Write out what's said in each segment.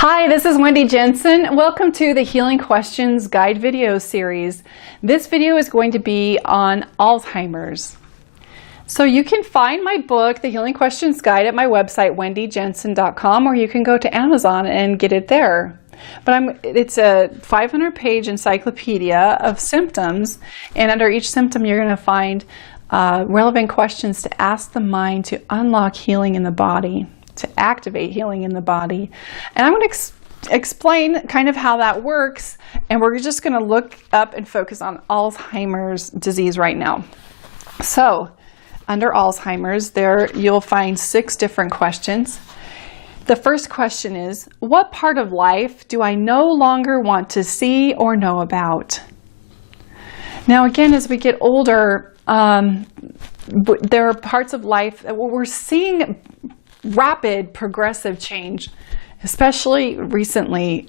Hi, this is Wendy Jensen. Welcome to the Healing Questions Guide video series. This video is going to be on Alzheimer's. So you can find my book, The Healing Questions Guide, at my website, wendyjensen.com, or you can go to Amazon and get it there. But it's a 500-page encyclopedia of symptoms, and under each symptom you're going to find relevant questions to ask the mind to unlock healing in the body, to activate healing in the body. And I'm going to explain kind of how that works, and we're just going to look up and focus on Alzheimer's disease right now. So under Alzheimer's, there you'll find 6 different questions. The first question is, what part of life do I no longer want to see or know about? Now again, as we get older, there are parts of life that we're seeing rapid progressive change, especially recently.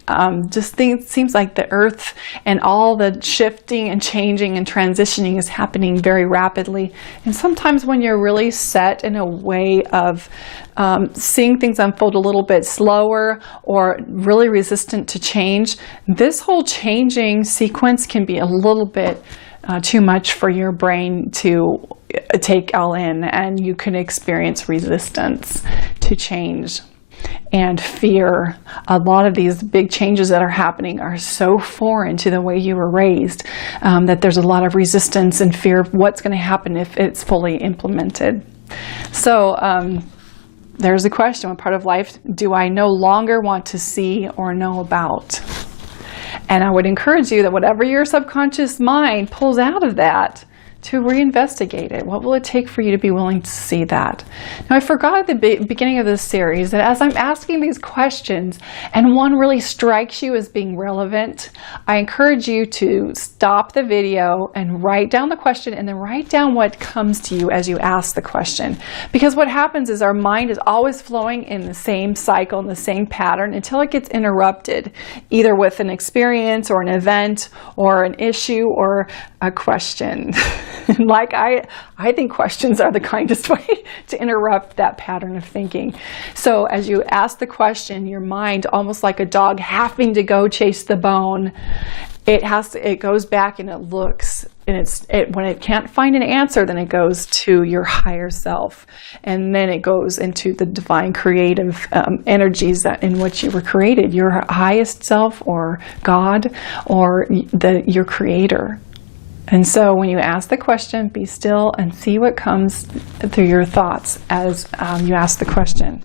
Seems like the earth and all the shifting and changing and transitioning is happening very rapidly. And sometimes when you're really set in a way of seeing things unfold a little bit slower or really resistant to change, this whole changing sequence can be a little bit too much for your brain to take all in, and you can experience resistance to change and fear. A lot of these big changes that are happening are so foreign to the way you were raised that there's a lot of resistance and fear of what's going to happen if it's fully implemented. So there's the question, what part of life do I no longer want to see or know about? And I would encourage you that whatever your subconscious mind pulls out of that, to reinvestigate it. What will it take for you to be willing to see that? Now, I forgot at the beginning of this series that as I'm asking these questions and one really strikes you as being relevant, I encourage you to stop the video and write down the question, and then write down what comes to you as you ask the question. Because what happens is our mind is always flowing in the same cycle, in the same pattern, until it gets interrupted, either with an experience or an event or an issue or a question. Like I think questions are the kindest way to interrupt that pattern of thinking. So as you ask the question, your mind, almost like a dog having to go chase the bone, it goes back and it looks, and when it can't find an answer, then it goes to your higher self, and then it goes into the divine creative energies that in which you were created, your highest self, or God, or your creator. And so when you ask the question, be still and see what comes through your thoughts as you ask the question.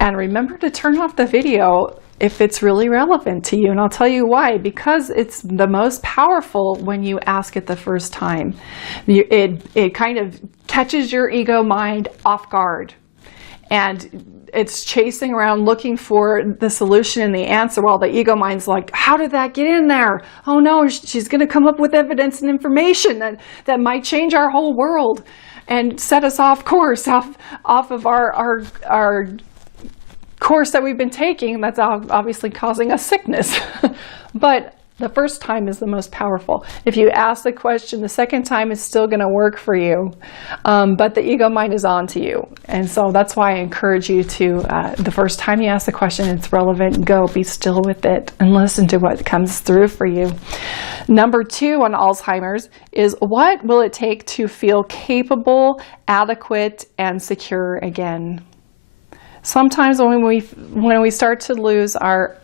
And remember to turn off the video if it's really relevant to you. And I'll tell you why. Because it's the most powerful when you ask it the first time. It kind of catches your ego mind off guard. And it's chasing around looking for the solution and the answer, while the ego mind's like, how did that get in there? Oh no, she's going to come up with evidence and information that might change our whole world and set us off course, off of our course that we've been taking. That's obviously causing us sickness. But the first time is the most powerful. If you ask the question the second time, it's still going to work for you, but the ego mind is on to you. And so that's why I encourage you to, the first time you ask the question, it's relevant, go, be still with it, and listen to what comes through for you. Number 2 on Alzheimer's is, what will it take to feel capable, adequate, and secure again? Sometimes when we start to lose our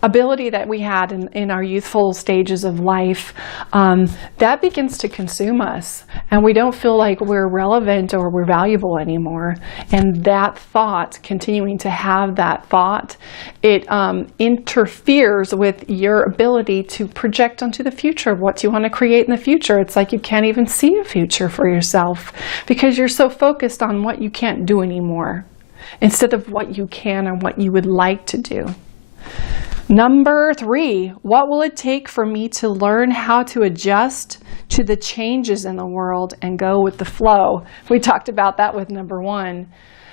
ability that we had in our youthful stages of life, that begins to consume us, and we don't feel like we're relevant or we're valuable anymore. And that thought, continuing to have that thought, it interferes with your ability to project onto the future of what you want to create in the future. It's like you can't even see a future for yourself because you're so focused on what you can't do anymore, instead of what you can and what you would like to do. Number 3, what will it take for me to learn how to adjust to the changes in the world and go with the flow? We talked about that with number 1.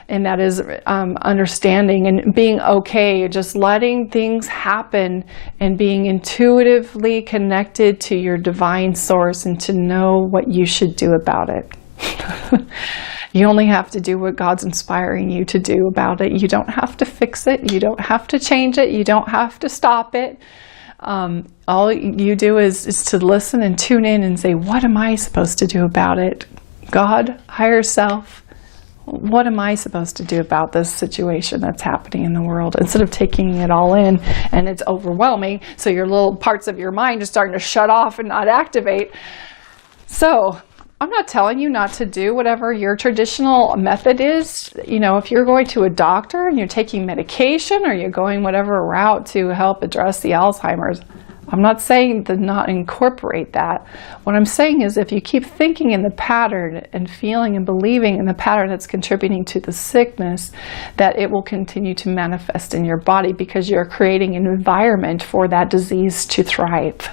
and that is understanding and being okay, just letting things happen and being intuitively connected to your divine source and to know what you should do about it. You only have to do what God's inspiring you to do about it. You don't have to fix it. You don't have to change it. You don't have to stop it. All you do is to listen and tune in and say, what am I supposed to do about it? God, higher self, what am I supposed to do about this situation that's happening in the world? Instead of taking it all in and it's overwhelming, so your little parts of your mind are starting to shut off and not activate. So I'm not telling you not to do whatever your traditional method is. You know, if you're going to a doctor and you're taking medication or you're going whatever route to help address the Alzheimer's, I'm not saying to not incorporate that. What I'm saying is if you keep thinking in the pattern and feeling and believing in the pattern that's contributing to the sickness, that it will continue to manifest in your body because you're creating an environment for that disease to thrive.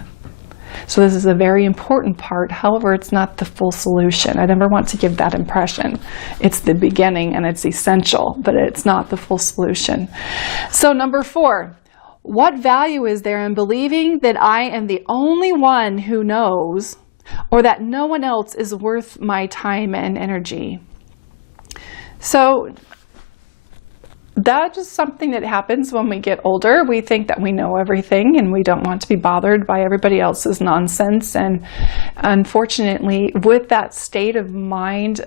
So this is a very important part. However, it's not the full solution. I never want to give that impression. It's the beginning and it's essential, but it's not the full solution. So number 4, what value is there in believing that I am the only one who knows, or that no one else is worth my time and energy? So that is something that happens when we get older. We think that we know everything and we don't want to be bothered by everybody else's nonsense. And unfortunately, with that state of mind,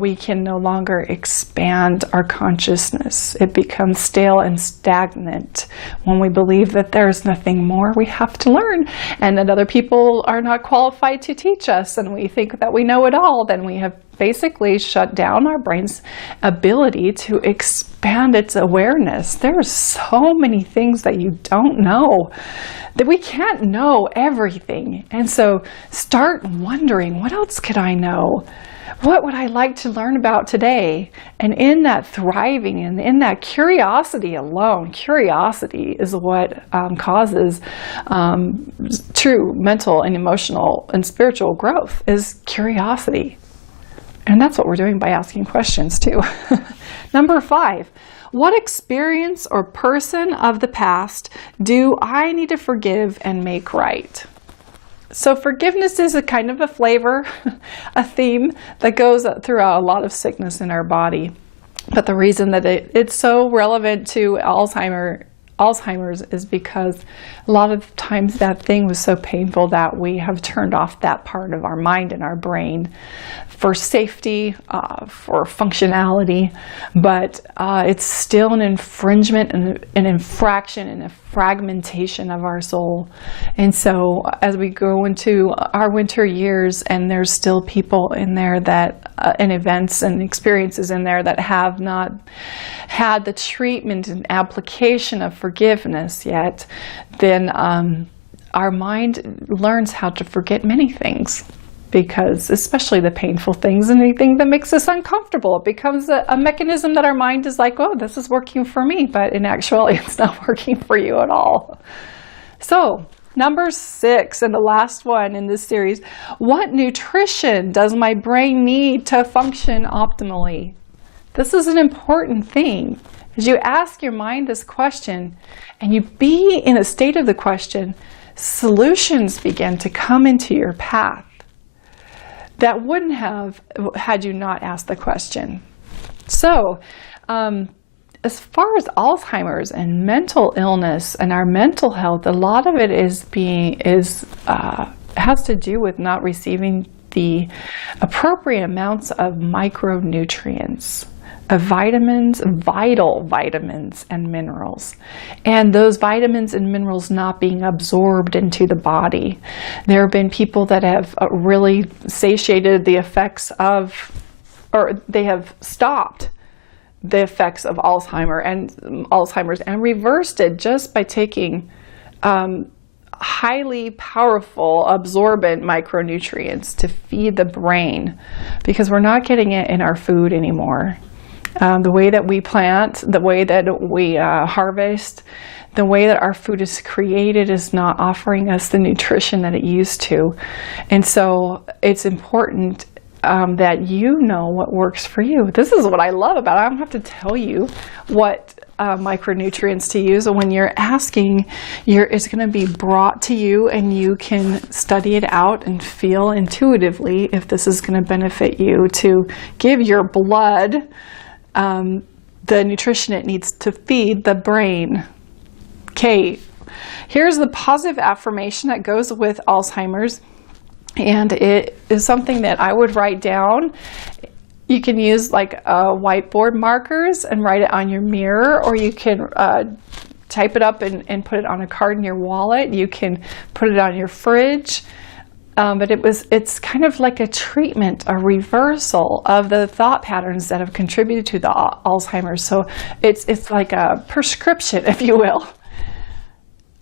we can no longer expand our consciousness. It becomes stale and stagnant when we believe that there's nothing more we have to learn and that other people are not qualified to teach us, and we think that we know it all. Then we have basically shut down our brain's ability to expand its awareness. There are so many things that you don't know, that we can't know everything. And so start wondering, what else could I know? What would I like to learn about today? And in that thriving and in that curiosity alone, curiosity is what causes true mental and emotional and spiritual growth, is curiosity. And that's what we're doing by asking questions too. Number 5, what experience or person of the past do I need to forgive and make right? So forgiveness is a kind of a flavor, a theme that goes throughout a lot of sickness in our body. But the reason that it's so relevant to Alzheimer's is because a lot of times that thing was so painful that we have turned off that part of our mind and our brain for safety, for functionality, but it's still an infringement and an infraction and a fragmentation of our soul. And so as we go into our winter years and there's still people in there that, and events and experiences in there that have not had the treatment and application of forgiveness yet, then our mind learns how to forget many things, because especially the painful things and anything that makes us uncomfortable, it becomes a mechanism that our mind is like, oh, this is working for me, but in actuality it's not working for you at all. So number 6, and the last one in this series, what nutrition does my brain need to function optimally? This is an important thing. As you ask your mind this question and you be in a state of the question, solutions begin to come into your path that wouldn't have had you not asked the question. So as far as Alzheimer's and mental illness and our mental health, a lot of it has to do with not receiving the appropriate amounts of micronutrients, of vitamins, vital vitamins and minerals, and those vitamins and minerals not being absorbed into the body. There have been people that have really satiated the effects of, or they have stopped the effects of Alzheimer's and reversed it just by taking highly powerful absorbent micronutrients to feed the brain, because we're not getting it in our food anymore. The way that we plant, the way that we harvest, the way that our food is created is not offering us the nutrition that it used to. And so it's important that you know what works for you. This is what I love about it. I don't have to tell you what micronutrients to use. So when you're asking, it's going to be brought to you, and you can study it out and feel intuitively if this is going to benefit you to give your blood the nutrition it needs to feed the brain. Okay, here's the positive affirmation that goes with Alzheimer's, and it is something that I would write down. You can use like whiteboard markers and write it on your mirror, or you can type it up and put it on a card in your wallet. You can put it on your fridge. But it's kind of like a treatment, a reversal of the thought patterns that have contributed to the Alzheimer's. So it's like a prescription, if you will.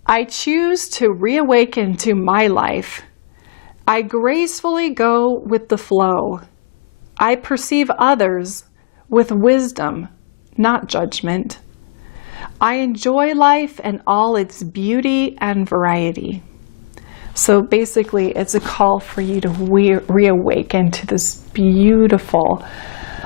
I choose to reawaken to my life. I gracefully go with the flow. I perceive others with wisdom, not judgment. I enjoy life and all its beauty and variety. So basically, it's a call for you to reawaken to this beautiful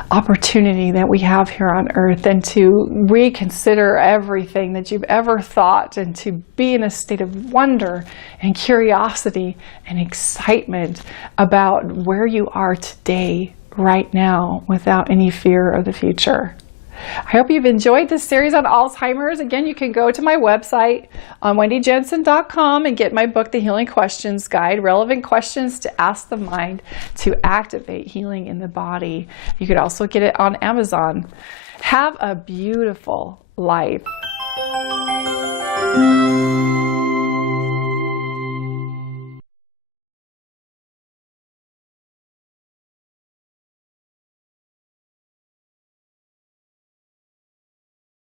opportunity that we have here on earth, and to reconsider everything that you've ever thought, and to be in a state of wonder and curiosity and excitement about where you are today, right now, without any fear of the future. I hope you've enjoyed this series on Alzheimer's. Again, you can go to my website on wendyjensen.com and get my book, The Healing Questions Guide, relevant questions to ask the mind to activate healing in the body. You could also get it on Amazon. Have a beautiful life.